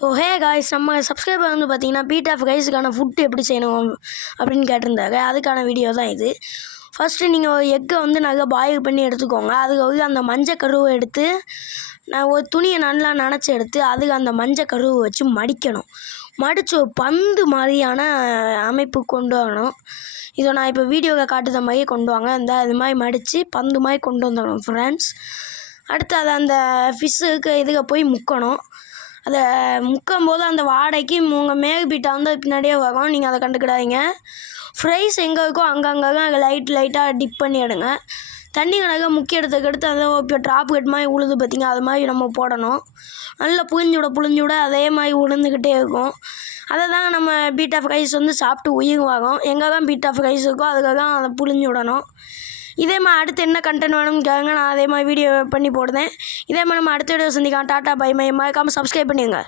Hey guys, நம்ம subscriber வந்து பார்த்தீங்கன்னா பீட் ஆஃப் ரைஸுக்கான ஃபுட்டு எப்படி செய்யணும் அப்படின்னு கேட்டிருந்தாங்க. அதுக்கான வீடியோ தான் இது. ஃபஸ்ட்டு நீங்கள் எக்கை வந்து நல்லா பாயில் பண்ணி எடுத்துக்கோங்க. அதுக்கு அந்த மஞ்சள் கருவை எடுத்து நான் ஒரு துணியை நல்லா நனைச்சி எடுத்து அதுக்கு அந்த மஞ்சள் கருவை வச்சு மடிக்கணும். மடித்து ஒரு பந்து மாதிரியான அமைப்பு கொண்டு வரணும். இதை நான் இப்போ வீடியோவில் காட்டுற மாதிரியே கொண்டு வாங்க. இது மாதிரி மடித்து பந்து மாதிரி கொண்டு வந்துடணும் ஃப்ரெண்ட்ஸ். அடுத்து அதை அந்த ஃபிஷ்ஷுக்கு இதுக்கு போய் முக்கணும். அதை முக்கும்போது அந்த வாடைக்கு உங்கள் மேல்பீட்டை வந்து பின்னாடியே வரும். நீங்கள் அதை கண்டுக்கிடாதீங்க. ஃப்ரைஸ் எங்கே இருக்கோ அங்கங்கே லைட்டாக டிப் பண்ணி எடுங்க. தண்ணி கணக்காக முக்கிய எடுத்து அதை இப்போ ட்ராப் கட் மாதிரி உழுது பார்த்திங்க, அது மாதிரி நம்ம போடணும். நல்லா புழிஞ்சு விட அதே மாதிரி உளுந்துக்கிட்டே இருக்கும். அதை தான் நம்ம பீட் ஆஃப் ரைஸ் வந்து சாப்பிட்டு உயிர்வாகும். எங்கே தான் பீட் ஆஃப் ரைஸ் இருக்கோ அதுக்காக தான் அதை புழிஞ்சு விடணும். இதே மாதிரி அடுத்து என்ன கண்டென்ட் வேணும்னு கேளுங்க, நான் அதே மாதிரி வீடியோ பண்ணி போடுறேன். இதே மாதிரி நம்ம அடுத்த வீடியோ சந்திக்கலாம். டாட்டா பை மை. மறக்காமல் சப்ஸ்கிரைப் பண்ணிடுங்க.